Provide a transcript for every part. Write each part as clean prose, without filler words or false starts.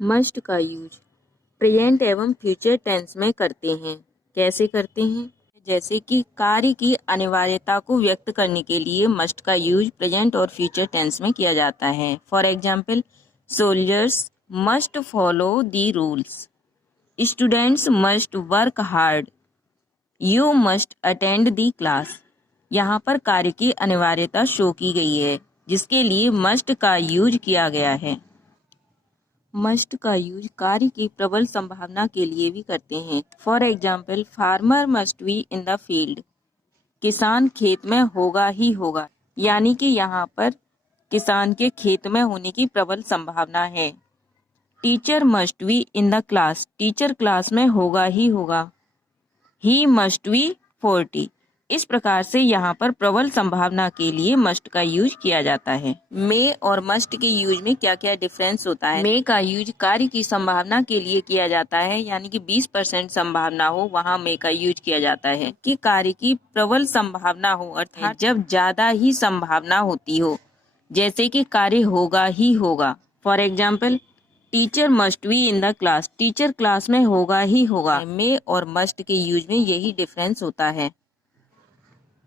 Must का use present एवं future tense में करते हैं। कैसे करते हैं? जैसे कि कार्य की अनिवार्यता को व्यक्त करने के लिए मस्ट का यूज प्रेजेंट और फ्यूचर टेंस में किया जाता है। For example, soldiers must follow the rules, students must work hard, you must attend the class. यहाँ पर कार्य की अनिवार्यता शो की गई है, जिसके लिए मस्ट का यूज किया गया है। मस्ट का यूज कार्य की प्रबल संभावना के लिए भी करते हैं। For example, farmer must be in the field, किसान खेत में होगा ही होगा, यानी कि यहाँ पर किसान के खेत में होने की प्रबल संभावना है। Teacher must be in the class, teacher class में होगा ही होगा। He must be 40। इस प्रकार से यहाँ पर प्रबल संभावना के लिए मस्ट का यूज किया जाता है। मे और मस्ट के यूज में क्या क्या डिफरेंस होता है? मे का यूज कार्य की संभावना के लिए किया जाता है, यानी कि 20% संभावना हो वहाँ मे का यूज किया जाता है। कि कार्य की प्रबल संभावना हो, अर्थात जब ज्यादा ही संभावना होती हो, जैसे कि कार्य होगा ही होगा। For example, teacher must be in the class, teacher class में होगा ही होगा। मे और मस्ट के यूज में यही डिफरेंस होता है।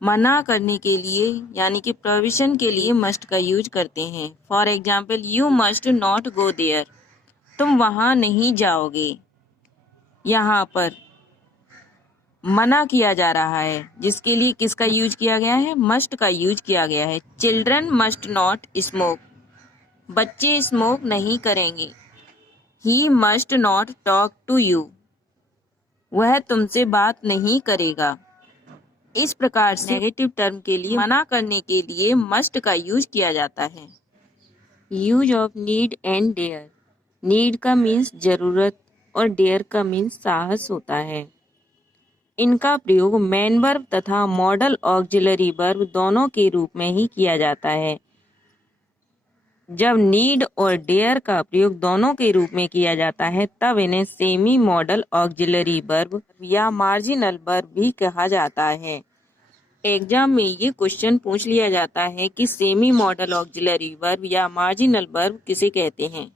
मना करने के लिए यानी कि प्रोविशन के लिए मस्ट का यूज करते हैं। For example, you must not go there, तुम वहां नहीं जाओगे। यहाँ पर मना किया जा रहा है, जिसके लिए किसका यूज किया गया है? मस्ट का यूज किया गया है। चिल्ड्रन मस्ट नॉट स्मोक, बच्चे स्मोक नहीं करेंगे। He must not talk to you, वह तुमसे बात नहीं करेगा। इस प्रकार से नेगेटिव टर्म के लिए मना करने के लिए मस्ट का यूज किया जाता है। Use of need and dare, need का मीन्स जरूरत और डेयर का मीन्स साहस होता है। इनका प्रयोग मेन वर्ब तथा मॉडल ऑक्सिलरी वर्ब दोनों के रूप में ही किया जाता है। जब नीड और डेयर का प्रयोग दोनों के रूप में किया जाता है, तब इन्हें सेमी मॉडल ऑक्सिलरी वर्ब या मार्जिनल वर्ब भी कहा जाता है। एग्जाम में ये क्वेश्चन पूछ लिया जाता है कि सेमी मॉडल ऑक्सिलरी वर्ब या मार्जिनल वर्ब किसे कहते हैं,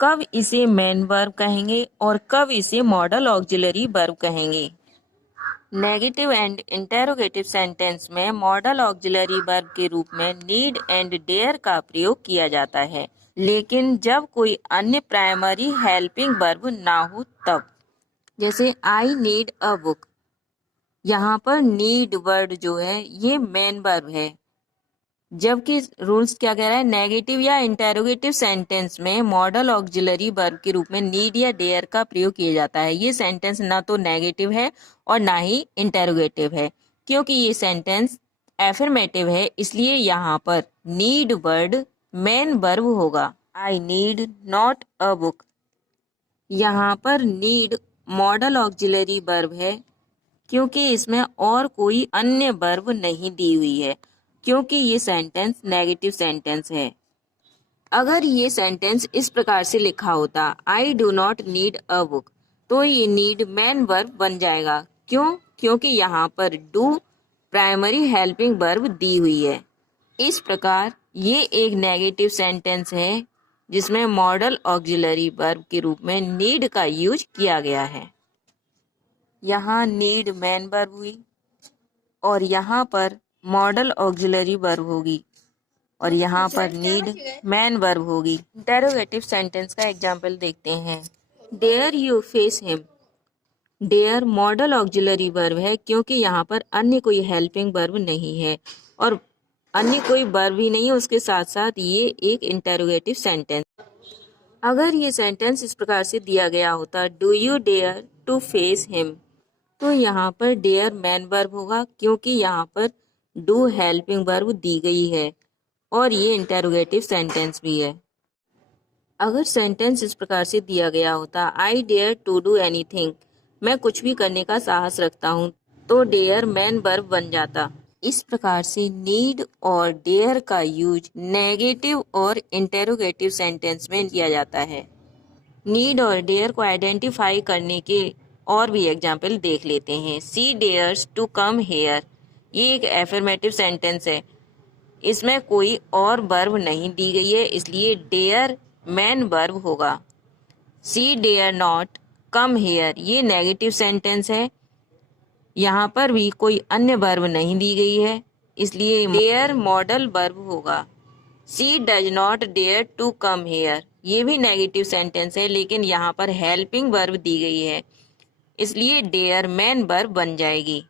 कब इसे मेन वर्ब कहेंगे और कब इसे मॉडल ऑक्सिलरी वर्ब कहेंगे। नेगेटिव एंड इंटेरोगेटिव सेंटेंस में मॉडल ऑक्सिलरी वर्ब के रूप में नीड एंड डेयर का प्रयोग किया जाता है, लेकिन जब कोई अन्य प्राइमरी हेल्पिंग वर्ब ना हो तब। जैसे आई नीड अ बुक, यहाँ पर नीड वर्ड जो है ये मेन वर्ब है, जबकि रूल्स क्या कह रहा है? नेगेटिव या इंटेरोगेटिव सेंटेंस में मॉडल ऑक्सिलरी वर्ब के रूप में नीड या डेयर का प्रयोग किया जाता है। ये सेंटेंस ना तो नेगेटिव है और ना ही इंटेरोगेटिव है, क्योंकि ये सेंटेंस एफर्मेटिव है, इसलिए यहाँ पर नीड वर्ड मेन वर्ब होगा। I need not a book, यहाँ पर नीड मॉडल ऑक्सिलरी वर्ब है, क्योंकि इसमें और कोई अन्य वर्ब नहीं दी हुई है, क्योंकि ये सेंटेंस नेगेटिव सेंटेंस है। अगर ये सेंटेंस इस प्रकार से लिखा होता, I do not need a book, तो ये नीड मेन वर्ब बन जाएगा। क्यों? क्योंकि यहाँ पर डू प्राइमरी हेल्पिंग वर्ब दी हुई है। इस प्रकार ये एक नेगेटिव सेंटेंस है जिसमें मॉडल ऑक्सिलरी वर्ब के रूप में नीड का यूज किया गया है। यहाँ नीड मेन वर्ब हुई और यहाँ पर मॉडल ऑक्सिलरी वर्ब होगी और यहाँ पर नीड मेन वर्ब होगी। इंटेरोगेटिव सेंटेंस का एग्जाम्पल देखते हैं। Dare you face him, dare modal auxiliary verb है, क्योंकि यहाँ पर अन्य कोई हेल्पिंग वर्ब नहीं है और अन्य कोई वर्ब भी नहीं है, उसके साथ साथ ये एक इंटेरोगेटिव सेंटेंस। अगर ये सेंटेंस इस प्रकार से दिया गया होता, do you dare to face him, तो यहाँ पर डेयर मेन वर्ब होगा, क्योंकि यहाँ पर डू हेल्पिंग वर्ब दी गई है और ये इंटेरोगेटिव सेंटेंस भी है। अगर सेंटेंस इस प्रकार से दिया गया होता, I dare to do anything, मैं कुछ भी करने का साहस रखता हूँ, तो डेयर मेन वर्ब बन जाता। इस प्रकार से नीड और डेयर का यूज नेगेटिव और इंटेरोगेटिव सेंटेंस में किया जाता है। नीड और डेयर को आइडेंटिफाई करने के और भी एग्जाम्पल देख लेते हैं। सी डेयर्स टू कम हेयर, ये एक एफर्मेटिव सेंटेंस है, इसमें कोई और वर्ब नहीं दी गई है, इसलिए डेयर मैन वर्ब होगा। सी डेयर नॉट कम हेयर, ये नेगेटिव सेंटेंस है, यहाँ पर भी कोई अन्य वर्ब नहीं दी गई है, इसलिए डेयर मॉडल वर्ब होगा। She does not dare to come here, ये भी नेगेटिव सेंटेंस है, लेकिन यहाँ पर हेल्पिंग वर्ब दी गई है, इसलिए डेयर मैन वर्ब बन जाएगी।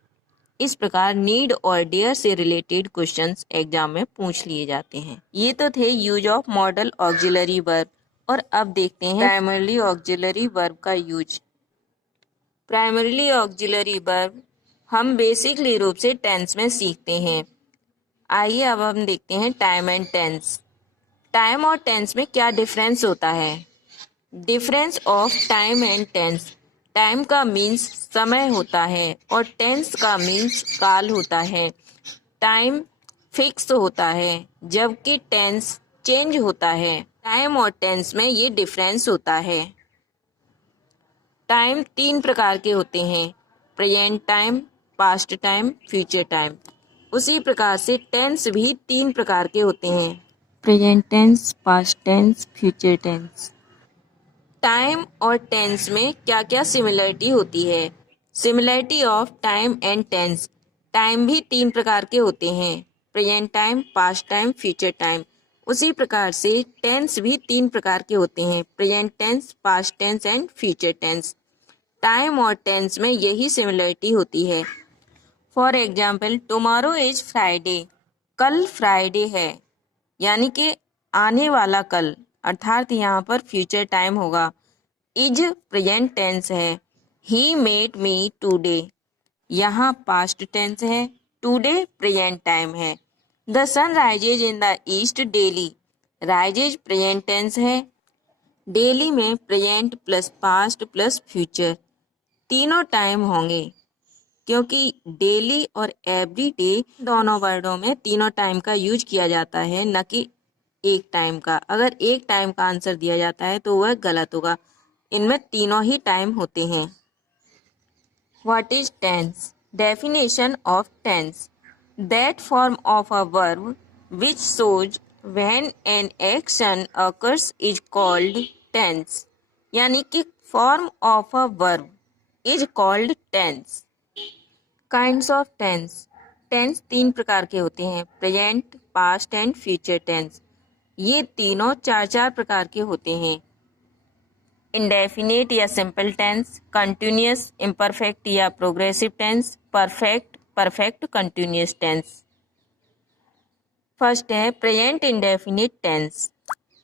इस प्रकार नीड और डेयर से रिलेटेड क्वेश्चंस एग्जाम में पूछ लिए जाते हैं। ये तो थे use of model auxiliary verb, और अब देखते हैं प्राइमरीली ऑक्सिलरी वर्ब का यूज। प्राइमरीली ऑक्सिलरी वर्ब हम बेसिकली रूप से टेंस में सीखते हैं। आइए अब हम देखते हैं टाइम एंड टेंस। टाइम और टेंस में क्या डिफरेंस होता है? Difference of time and tense. Time का मीन्स समय होता है और टेंस का मीन्स काल होता है। टाइम फिक्स होता है जबकि टेंस चेंज होता है। टाइम और टेंस में ये डिफरेंस होता है। टाइम 3 प्रकार के होते हैं, present time, past time, future time. उसी प्रकार से टेंस भी 3 प्रकार के होते हैं, present tense, past tense, future tense. Time और टेंस में क्या क्या सिमिलरिटी होती है? Similarity of time and tense. Time भी 3 प्रकार के होते हैं, present time, past time, future time. उसी प्रकार से टेंस भी 3 प्रकार के होते हैं, present tense, past tense and future tense. Time और टेंस में यही सिमिलरिटी होती है। For example, tomorrow is Friday, कल फ्राइडे है, यानी कि आने वाला कल, अर्थात यहाँ पर फ्यूचर टाइम होगा। इज प्रेजेंट टेंस है। ही मेट मी टूडे, यहाँ पास्ट टेंस है, टूडे प्रेजेंट टाइम है। The sun rises in the east daily, rises present tense है, डेली में present plus past plus future तीनों टाइम होंगे, क्योंकि डेली और एवरी डे दोनों वर्डों में तीनों टाइम का यूज किया जाता है, न कि एक टाइम का। अगर एक टाइम का आंसर दिया जाता है तो वह गलत होगा, इनमें तीनों ही टाइम होते हैं। What is tense? Definition of tense, that form of a verb which shows when an action occurs is called tense, यानी कि form of a verb is called tense. Kinds of tense. Tense 3 प्रकार के होते हैं, present, past and future tense. ये तीनों 4 प्रकार के होते हैं। इंडेफिनिट या सिंपल टेंस, कंटिन्यूअस, इम्परफेक्ट या progressive tense, perfect, perfect continuous tense. First है present indefinite tense.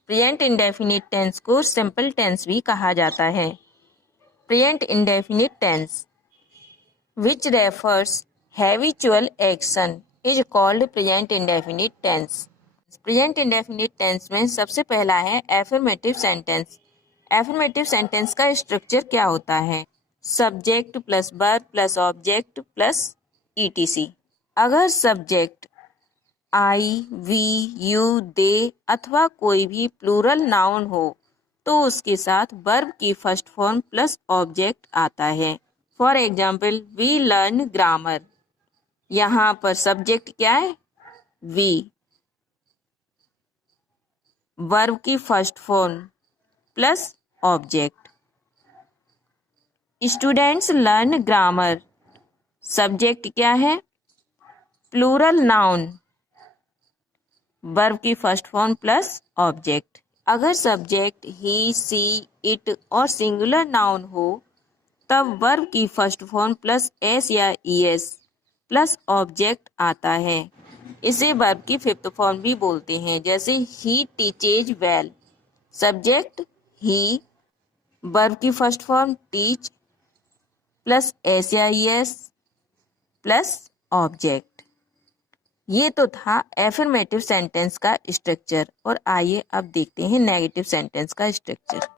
Present indefinite tense को सिंपल टेंस भी कहा जाता है। Present indefinite tense which refers habitual action is called present indefinite tense. Present indefinite tense में सबसे पहला है affirmative sentence. Affirmative sentence का स्ट्रक्चर क्या होता है? Subject plus verb plus object plus etc. अगर सब्जेक्ट आई, वी, यू, दे अथवा कोई भी प्लूरल नाउन हो तो उसके साथ वर्ब की फर्स्ट फॉर्म प्लस ऑब्जेक्ट आता है। For example, we learn grammar, यहाँ पर सब्जेक्ट क्या है? वी, वर्ब की first form plus object. Students learn grammar, subject क्या है? प्लूरल नाउन, वर्ब की फर्स्ट फॉर्म प्लस ऑब्जेक्ट। अगर सब्जेक्ट ही, सी, इट और सिंगुलर नाउन हो तब वर्ब की फर्स्ट फॉर्म प्लस एस या ईएस प्लस ऑब्जेक्ट आता है। इसे वर्ब की फिफ्थ फॉर्म भी बोलते हैं, जैसे ही टीचेज वेल, सब्जेक्ट ही, वर्ब की first form teach plus S या ईएस प्लस ऑब्जेक्ट। ये तो था एफर्मेटिव सेंटेंस का स्ट्रक्चर, और आइए अब देखते हैं नेगेटिव सेंटेंस का स्ट्रक्चर।